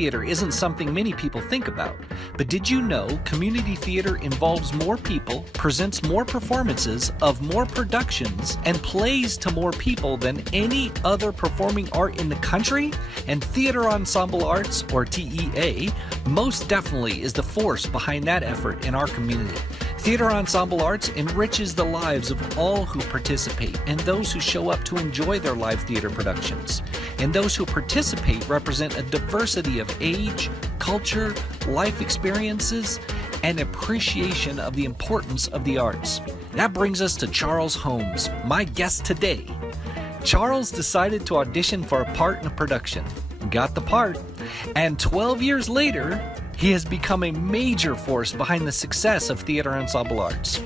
theater isn't something many people think about, but did you know community theater involves more people, presents more performances of more productions, and plays to more people than any other performing art in the country? And Theater Ensemble Arts, or TEA, most definitely is the force behind that effort in our community. Theater Ensemble Arts enriches the lives of all who participate and those who show up to enjoy their live theater productions. And those who participate represent a diversity of age, culture, life experiences, and appreciation of the importance of the arts. That brings us to Charles Holmes, my guest today. Charles decided to audition for a part in a production, got the part, and 12 years later, he has become a major force behind the success of Theater Ensemble Arts.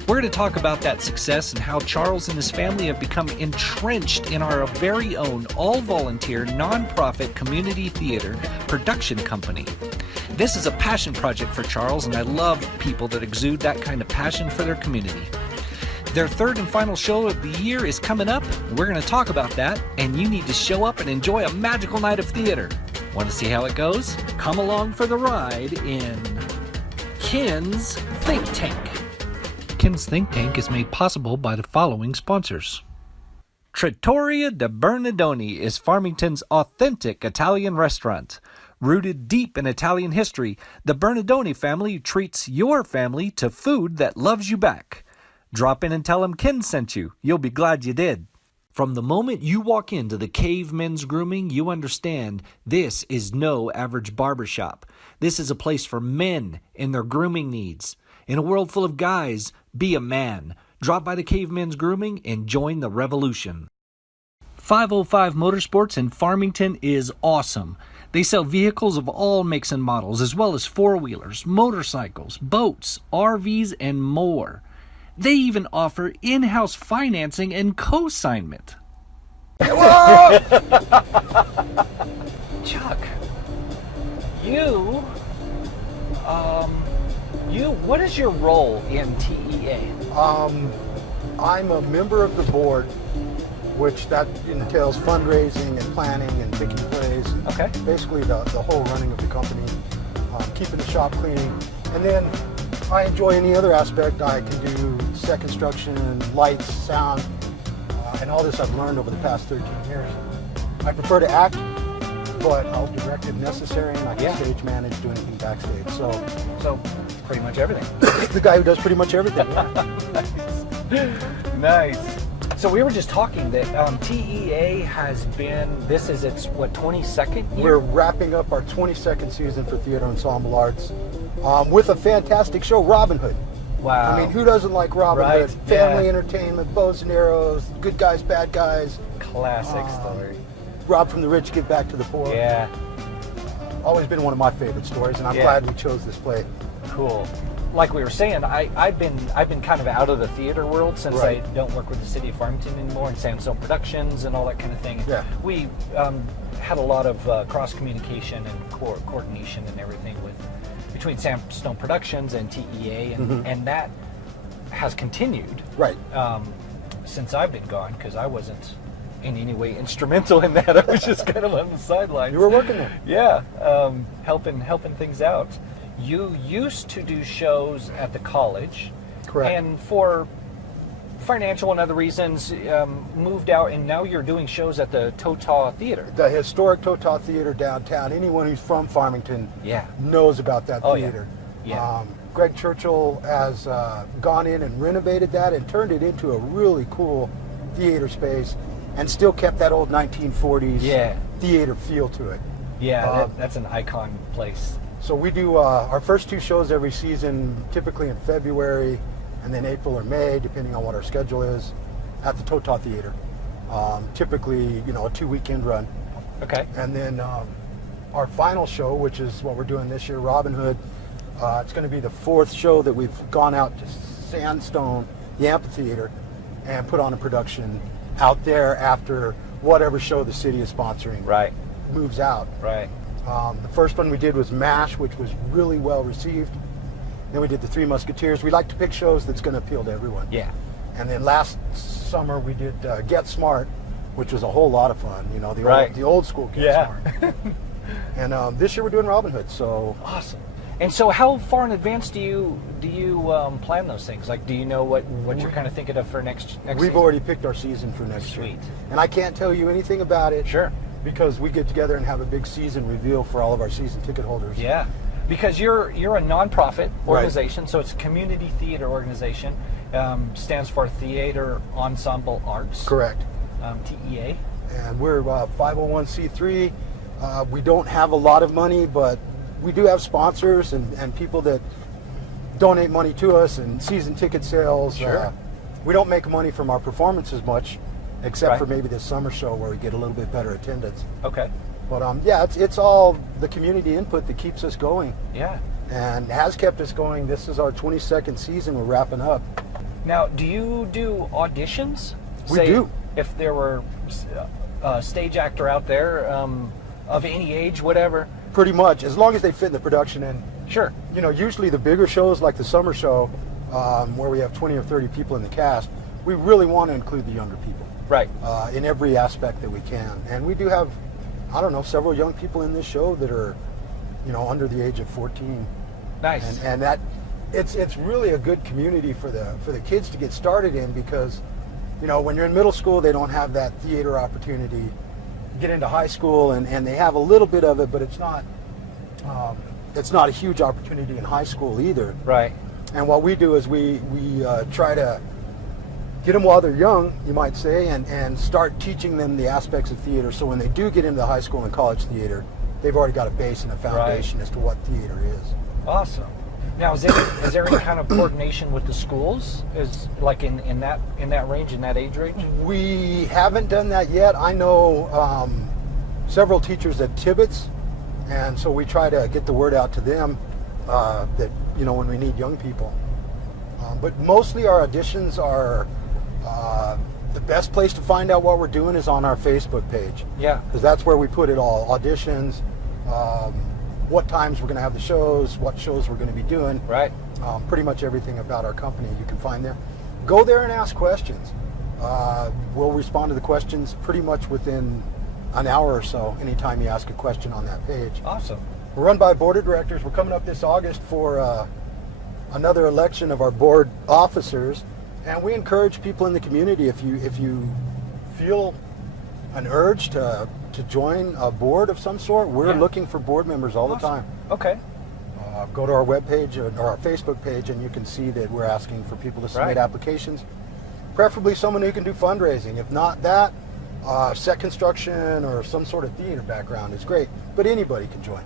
We're going to talk about that success and how Charles and his family have become entrenched in our very own all-volunteer, non-profit community theater production company. This is a passion project for Charles, and I love people that exude that kind of passion for their community. Their third and final show of the year is coming up. We're going to talk about that, and you need to show up and enjoy a magical night of theater. Want to see how it goes? Come along for the ride in Ken's Think Tank. Ken's Think Tank is made possible by the following sponsors. Trattoria de Bernardoni is Farmington's authentic Italian restaurant. Rooted deep in Italian history, the Bernardoni family treats your family to food that loves you back. Drop in and tell them Ken sent you. You'll be glad you did. From the moment you walk into the Cave Men's Grooming, you understand this is no average barbershop. This is a place for men and their grooming needs. In a world full of guys, be a man. Drop by the Cave Men's Grooming and join the revolution. 505 Motorsports in Farmington is awesome. They sell vehicles of all makes and models, as well as four-wheelers, motorcycles, boats, RVs, and more. They even offer in-house financing and co-signment. Chuck, what is your role in TEA? I'm a member of the board, which that entails fundraising and planning and picking plays. Okay. Basically the whole running of the company, keeping the shop clean. And then I enjoy any other aspect. I can do set construction, lights, sound, and all this I've learned over the past 13 years. I prefer to act, but I'll direct if necessary, and I can stage manage, do anything backstage. So pretty much everything. The guy who does pretty much everything. Yeah. Nice. So we were just talking that TEA has been, this is its, 22nd year? We're wrapping up our 22nd season for Theater Ensemble Arts with a fantastic show, Robin Hood. Wow. I mean, who doesn't like Robin Hood? Family entertainment, bows and arrows, good guys, bad guys. Classic story. Rob from the rich, give back to the poor. Yeah. Always been one of my favorite stories, and I'm glad we chose this play. Cool. Like we were saying, I've been kind of out of the theater world since I don't work with the city of Farmington anymore, and Sandstone Productions and all that kind of thing. Yeah. We had a lot of cross communication and coordination and everything between Sandstone Productions and TEA, and that has continued. Right. Since I've been gone, because I wasn't in any way instrumental in that. I was just kind of on the sidelines. You were working there. Yeah, helping things out. You used to do shows at the college. Correct. And for financial and other reasons, moved out, and now you're doing shows at the Totaw Theater. The historic Totaw Theater downtown. Anyone who's from Farmington knows about that theater. Yeah. Greg Churchill has gone in and renovated that and turned it into a really cool theater space, and still kept that old 1940s theater feel to it. Yeah, that's an icon place. So we do our first two shows every season, typically in February, and then April or May, depending on what our schedule is, at the Totaw Theater. Typically, a 2-weekend run. Okay. And then our final show, which is what we're doing this year, Robin Hood, it's going to be the fourth show that we've gone out to Sandstone, the amphitheater, and put on a production out there after whatever show the city is sponsoring moves out. Right. The first one we did was MASH, which was really well received. Then we did the Three Musketeers. We like to pick shows that's going to appeal to everyone. Yeah. And then last summer we did Get Smart, which was a whole lot of fun. The old school Get Smart. And this year we're doing Robin Hood. So Awesome. And so, how far in advance do you plan those things? Like, do you know what you're kind of thinking of for next we've season? already picked our season for next year. Sweet. And I can't tell you anything about it. Sure. Because we get together and have a big season reveal for all of our season ticket holders. Yeah. Because you're a nonprofit organization, so it's a community theater organization. Stands for Theater Ensemble Arts. Correct. TEA. And we're 501c3. We don't have a lot of money, but we do have sponsors and people that donate money to us and season ticket sales. Sure. We don't make money from our performances much, except Right. for maybe this summer show where we get a little bit better attendance. Okay. But yeah, it's all the community input that keeps us going Yeah. and has kept us going. This is our 22nd season. We're wrapping up. Now, do you do auditions? We Say, do. If there were a stage actor out there of any age, whatever. Pretty much, as long as they fit in the production. And Sure. you know, usually the bigger shows like the summer show, where we have 20 or 30 people in the cast, we really want to include the younger people Right. in every aspect that we can. And we do have, I don't know, several young people in this show that are, you know, under the age of 14. Nice. And that it's really a good community for the kids to get started in, because, you know, when you're in middle school, they don't have that theater opportunity. Get into high school and they have a little bit of it, but it's not a huge opportunity in high school either. Right. And what we do is we try to get them while they're young, you might say, and start teaching them the aspects of theater, so when they do get into the high school and college theater, they've already got a base and a foundation as to what theater is. Awesome. Now, is there any kind of coordination with the schools? Is like in that range, in that age range? We haven't done that yet. I know several teachers at Tibbetts, and so we try to get the word out to them that, you know, when we need young people. But mostly our auditions are the best place to find out what we're doing is on our Facebook page. Yeah. Because that's where we put it all. Auditions, what times we're going to have the shows, what shows we're going to be doing. Right. Pretty much everything about our company you can find there. Go there and ask questions. We'll respond to the questions pretty much within an hour or so, anytime you ask a question on that page. Awesome. We're run by board of directors. We're coming up this August for another election of our board officers, and we encourage people in the community, if you feel an urge to join a board of some sort, we're looking for board members all the time. Okay. Go to our webpage or our Facebook page, and you can see that we're asking for people to submit applications. Preferably someone who can do fundraising. If not that, set construction or some sort of theater background is great, but anybody can join.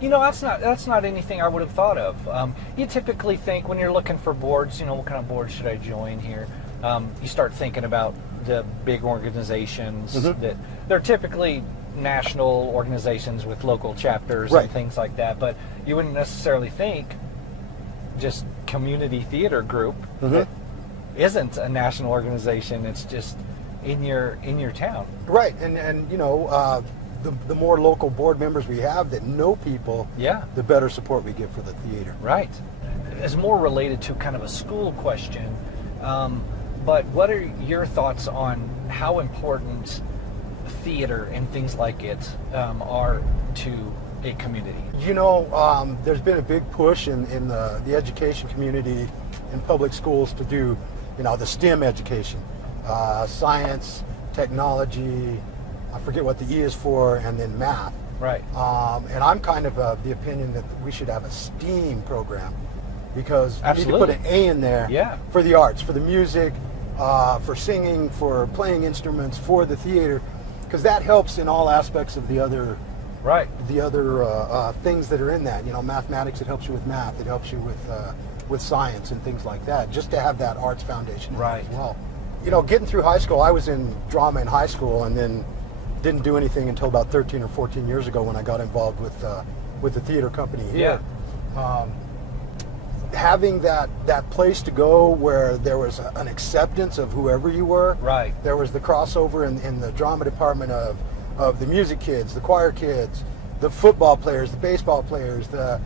You know, that's not anything I would have thought of. You typically think when you're looking for boards, you know, what kind of board should I join here? You start thinking about the big organizations that they're typically national organizations with local chapters and things like that, but you wouldn't necessarily think just community theater group that isn't a national organization. It's just in your town. Right. And you know, the more local board members we have that know people, the better support we get for the theater. Right. It's more related to kind of a school question, but what are your thoughts on how important theater and things like it are to a community? You know, there's been a big push in the education community in public schools to do, you know, the STEM education, science, technology, I forget what the E is for, and then math. Right. And I'm kind of the opinion that we should have a STEAM program, because we need to put an A in there for the arts, for the music, for singing, for playing instruments, for the theater, because that helps in all aspects of the other things that are in that. You know, mathematics, it helps you with math, it helps you with science and things like that, just to have that arts foundation as well. You know, getting through high school, I was in drama in high school, and then didn't do anything until about 13 or 14 years ago when I got involved with the theater company here. Having that place to go where there was an acceptance of whoever you were. Right. There was the crossover in the drama department of the music kids, the choir kids, the football players, the baseball players, the,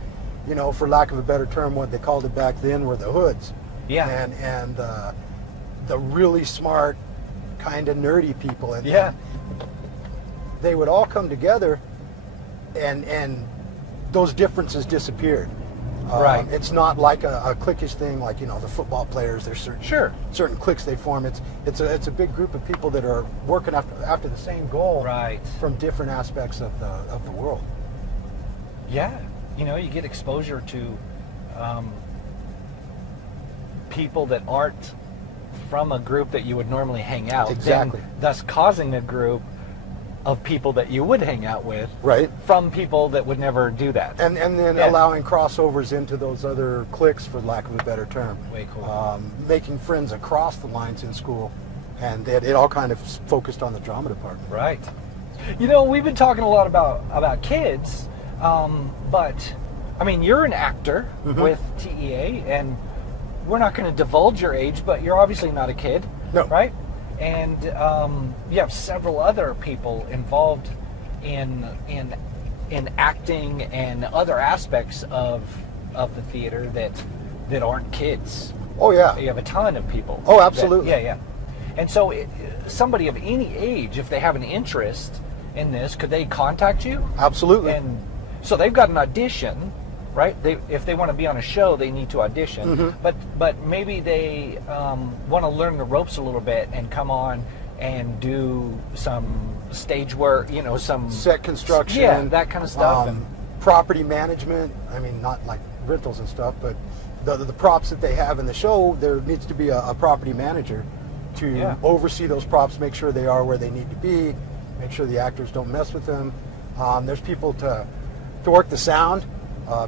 you know, for lack of a better term, what they called it back then were the hoods. Yeah. And the really smart, kind of nerdy people. And they would all come together and those differences disappeared. Right. It's not like a cliquish thing, like the football players. There's certain cliques they form. It's a big group of people that are working after the same goal, Right. from different aspects of the world. Yeah, you get exposure to people that aren't from a group that you would normally hang out. Exactly. Thus causing a group of people that you would hang out with, Right. from people that would never do that. And then Yeah. allowing crossovers into those other cliques, for lack of a better term. Way cool. Making friends across the lines in school, and it all kind of focused on the drama department. Right. We've been talking a lot about kids, but I mean, you're an actor with TEA, and we're not going to divulge your age, but you're obviously not a kid, No. right? And you have several other people involved in acting and other aspects of the theater that aren't kids. Oh yeah. You have a ton of people. Oh, absolutely. Yeah. And so somebody of any age, if they have an interest in this, could they contact you? Absolutely. And so they've got an audition, right? If they want to be on a show, they need to audition. But maybe they want to learn the ropes a little bit and come on and do some stage work, some Set construction. yeah, that kind of stuff. Property management. I mean, not like rentals and stuff, but the props that they have in the show, there needs to be a property manager to oversee those props, make sure they are where they need to be, make sure the actors don't mess with them. There's people to work the sound,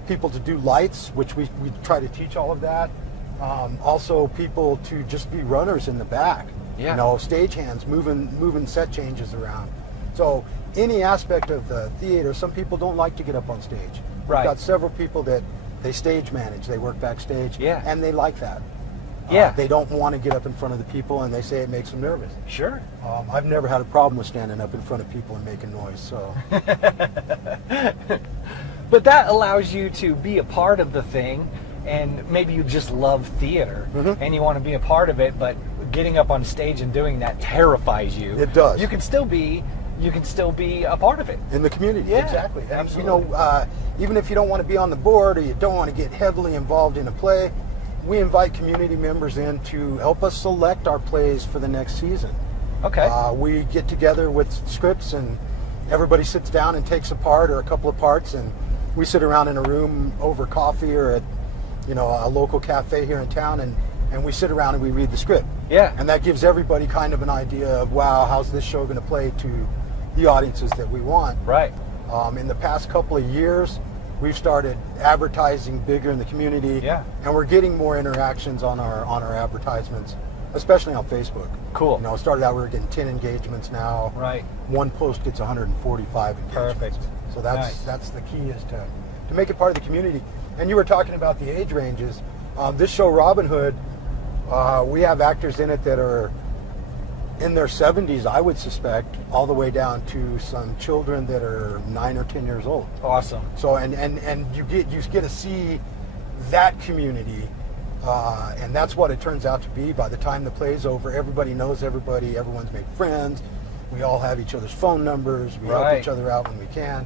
people to do lights, which we try to teach all of that. Also people to just be runners in the back. Stage hands, moving set changes around. So any aspect of the theater, some people don't like to get up on stage. Right. We've got several people that they stage manage, they work backstage, and they like that. They don't want to get up in front of the people, and they say it makes them nervous. Sure. I've never had a problem with standing up in front of people and making noise. So. But that allows you to be a part of the thing, and maybe you just love theater and you want to be a part of it, but getting up on stage and doing that terrifies you. It does. You can still be a part of it In the community, Yeah, exactly. And absolutely. even if you don't want to be on the board or you don't want to get heavily involved in a play, we invite community members in to help us select our plays for the next season. Okay. We get together with scripts, and everybody sits down and takes a part or a couple of parts, and we sit around in a room over coffee or at a local cafe here in town, and we sit around and we read the script. Yeah. And that gives everybody kind of an idea of, wow, how's this show going to play to the audiences that we want. Right. In the past couple of years, we've started advertising bigger in the community, and we're getting more interactions on our advertisements, especially on Facebook. Cool. It started out we were getting 10 engagements now. Right. One post gets 145 engagements. Perfect. So Nice. that's the key, is to make it part of the community. And you were talking about the age ranges. This show, Robin Hood, we have actors in it that are in their 70s, I would suspect, all the way down to some children that are 9 or 10 years old. Awesome. So and you get to see that community, and that's what it turns out to be. By the time the play's over, everybody knows everybody. Everyone's made friends. We all have each other's phone numbers. We help each other out when we can,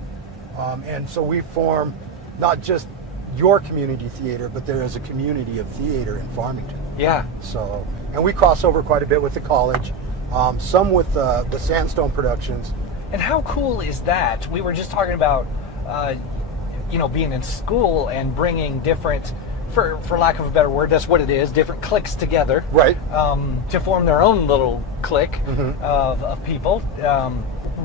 and so we form not just your community theater, but there is a community of theater in Farmington. Yeah. So, and we cross over quite a bit with the college, some with the Sandstone Productions. And how cool is that? We were just talking about, being in school and bringing different, for lack of a better word, that's what it is, different cliques together. Right. To form their own little clique of people.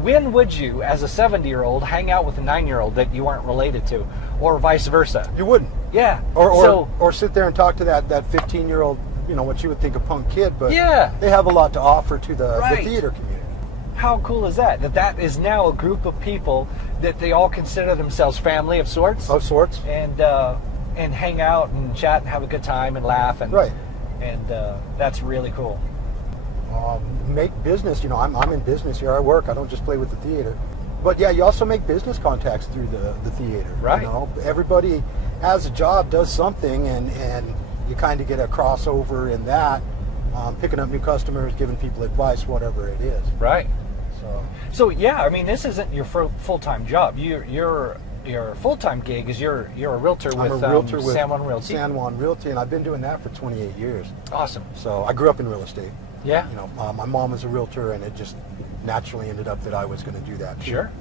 When would you, as a 70-year-old, hang out with a 9-year-old that you aren't related to, or vice versa? You wouldn't. Yeah. Or sit there and talk to that 15-year-old, what you would think a punk kid, but they have a lot to offer to the theater community. How cool is that? That is now a group of people that they all consider themselves family of sorts. Of sorts. And hang out and chat and have a good time and laugh. And, and that's really cool. Make business, I'm in business here. I work. I don't just play with the theater. But yeah, you also make business contacts through the theater. Right. Everybody has a job, does something, and you kind of get a crossover in that, picking up new customers, giving people advice, whatever it is. Right. So yeah, I mean, this isn't your full-time job. Your full-time gig is you're a realtor I'm with, a realtor with San Juan Realty. San Juan Realty, and I've been doing that for 28 years. Awesome. So I grew up in real estate. Yeah. You know, my mom was a realtor, and it just naturally ended up that I was going to do that too. Sure.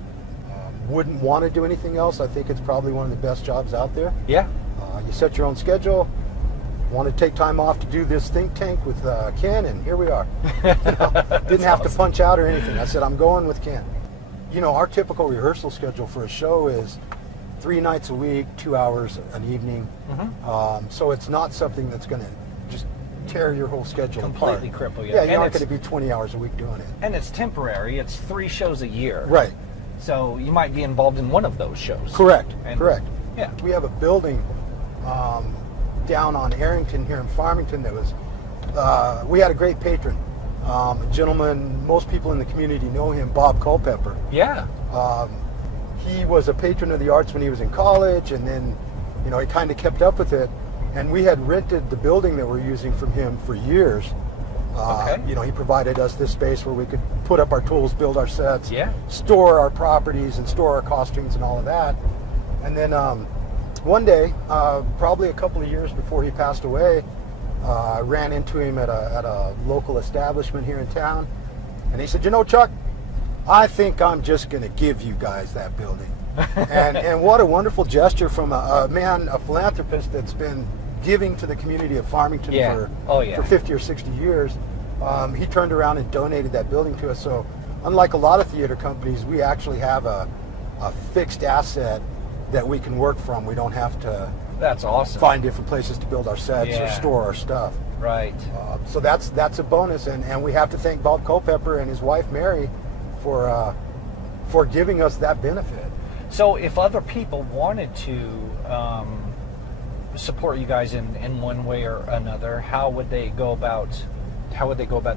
Wouldn't want to do anything else. I think it's probably one of the best jobs out there. Yeah. You set your own schedule. Want to take time off to do this think tank with Ken, and here we are. Didn't have to punch out or anything. I said, I'm going with Ken. You know, our typical rehearsal schedule for a show is 3 nights a week, 2 hours an evening. So it's not something that's going to just tear your whole schedule Completely apart. cripple you. Yeah, you And aren't it's- going to be 20 hours a week doing it. And it's temporary. It's 3 shows a year. Right. So you might be involved in one of those shows. Correct. And- Correct. Yeah. We have a building down on Arrington here in Farmington that was, we had a great patron. A gentleman, most people in the community know him, Bob Culpepper. Yeah. He was a patron of the arts when he was in college, and then, you know, he kind of kept up with it. And we had rented the building that we're using from him for years. Okay. You know, he provided us this space where we could put up our tools, build our sets, Yeah. store our properties, and store our costumes and all of that. And then one day, probably a couple of years before he passed away, I ran into him at a local establishment here in town, and he said, "You know, Chuck, I think I'm just going to give you guys that building." and what a wonderful gesture from a man, a philanthropist that's been giving to the community of Farmington for 50 or 60 years. He turned around and donated that building to us. So unlike a lot of theater companies, we actually have a fixed asset that we can work from. We don't have to That's awesome. find different places to build our sets or store our stuff. Right. So that's a bonus, and we have to thank Bob Culpepper and his wife Mary for giving us that benefit. So if other people wanted to support you guys in one way or another, how would they go about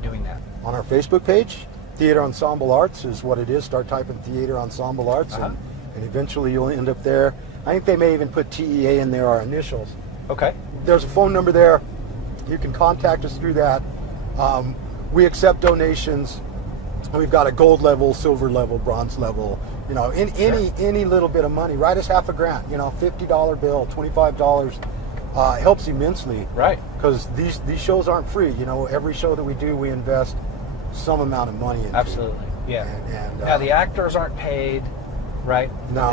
doing that? On our Facebook page, Theater Ensemble Arts is what it is. Start typing Theater Ensemble Arts, and eventually you'll end up there. I think they may even put TEA in there, our initials. Okay. There's a phone number there. You can contact us through that. We accept donations. We've got a gold level, silver level, bronze level. You know, any little bit of money. Write us half a grand. You know, $50 bill, $25. It helps immensely. Right. Because these shows aren't free. You know, every show that we do, we invest some amount of money into. Absolutely. Yeah. And now the actors aren't paid, right? No.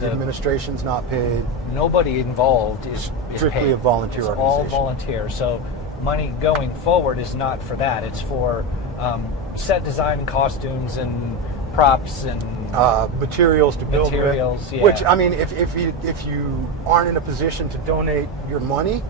The administration's not paid. Nobody involved is Strictly paid. a volunteer It's all organization. volunteer. So money going forward is not for that. It's for set design, costumes, and props and Materials to build with. Materials, yeah. Which, I mean, if you aren't in a position to donate your money,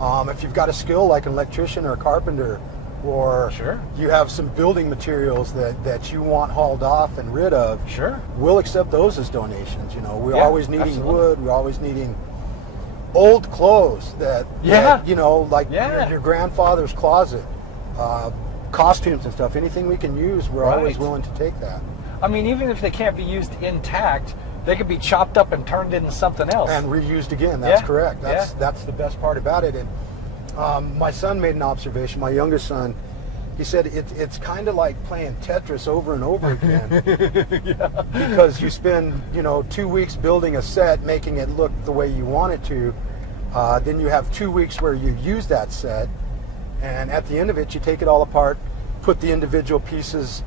if you've got a skill like an electrician or a carpenter, or Sure. you have some building materials that you want hauled off and rid of, Sure. we'll accept those as donations. You know, we're Yeah, always needing absolutely. wood, we're always needing old clothes that you know, like your grandfather's closet, costumes and stuff. Anything we can use, we're always Right. willing to take that. I mean, even if they can't be used intact, they could be chopped up and turned into something else. And reused again. That's Yeah. correct. Yeah. That's the best part about it. And my son made an observation. My youngest son, he said it's kind of like playing Tetris over and over again. Because you spend 2 weeks building a set, making it look the way you want it to. Then you have 2 weeks where you use that set, and at the end of it, you take it all apart, put the individual pieces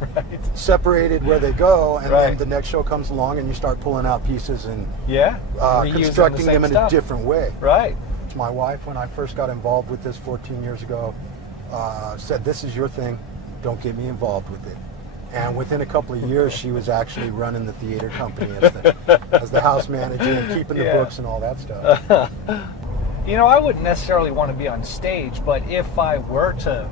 separated where they go, and then the next show comes along and you start pulling out pieces and Reusing constructing the them same in stuff. a different way. Right. My wife, when I first got involved with this 14 years ago, said, "This is your thing, don't get me involved with it." And within a couple of years, she was actually running the theater company as the house manager and keeping the books and all that stuff. You know, I wouldn't necessarily want to be on stage, but if I were to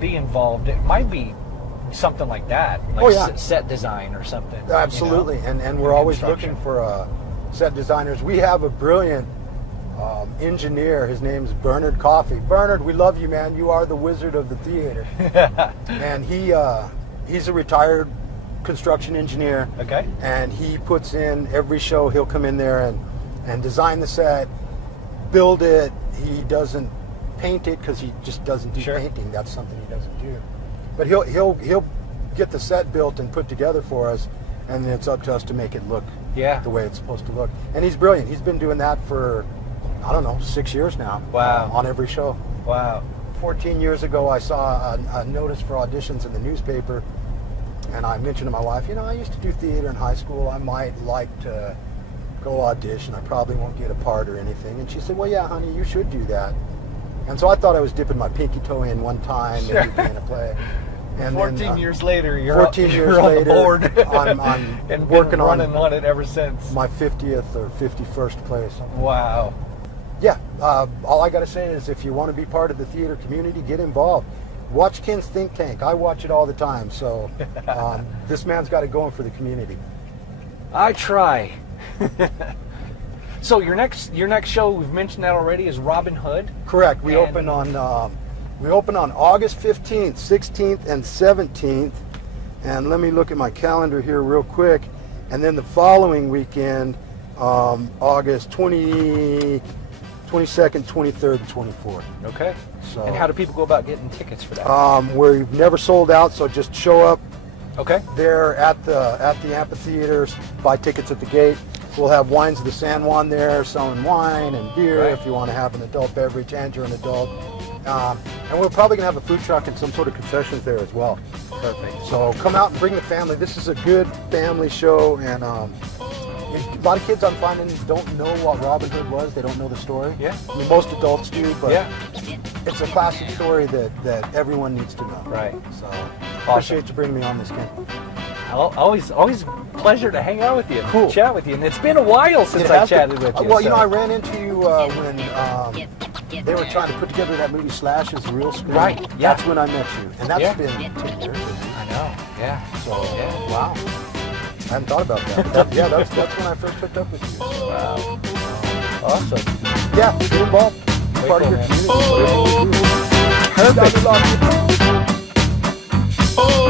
be involved, it might be something like that, like set design or something. Absolutely, you know, and we're always looking for set designers. We have a brilliant engineer. His name's Bernard Coffey. Bernard, we love you, man. You are the wizard of the theater. And he's a retired construction engineer. Okay. And he puts in every show. He'll come in there and design the set, build it. He doesn't paint it because he just doesn't do painting. That's something he doesn't do. But he'll get the set built and put together for us, and then it's up to us to make it look the way it's supposed to look. And he's brilliant. He's been doing that for, I don't know, 6 years now. Wow. On every show. Wow. 14 years ago, I saw a notice for auditions in the newspaper, and I mentioned to my wife, you know, I used to do theater in high school. I might like to go audition. I probably won't get a part or anything. And she said, well, yeah, honey, you should do that. And so I thought I was dipping my pinky toe in one time, maybe being a play. And 14 years later, you're 14 years on later, the board. I'm and working running on it ever since. my 50th or 51st play. Wow. Yeah, all I got to say is if you want to be part of the theater community, get involved. Watch Ken's Think Tank. I watch it all the time. So this man's got it going for the community. I try. So your next show, we've mentioned that already, is Robin Hood. Correct. We open on August 15th, 16th, and 17th. And let me look at my calendar here real quick. And then the following weekend, August 22nd, 23rd, and 24th. Okay. So, and how do people go about getting tickets for that? We've never sold out, so just show up Okay. there at the amphitheaters, buy tickets at the gate. We'll have Wines of the San Juan there, selling wine and beer if you want to have an adult beverage and you're an adult. And we're probably going to have a food truck and some sort of concessions there as well. Perfect. So come out and bring the family. This is a good family show, and a lot of kids I'm finding don't know what Robin Hood was. They don't know the story. Yeah. I mean, most adults do, but Yeah. it's a classic story that everyone needs to know. Right. So appreciate you bringing me on this, Ken. Always pleasure to hang out with you and Cool. chat with you. And it's been a while since I chatted with you. Well, you know, so. I ran into you when they were trying to put together that movie Slash as a real screen. Right, yeah. That's when I met you, and that's been 10 years. I know. Yeah. So Yeah. wow, I hadn't thought about that. That's when I first hooked up with you. So, Wow. awesome. Yeah, get involved. Be part of your man. community. Whatever you do. Perfect. God, we love you.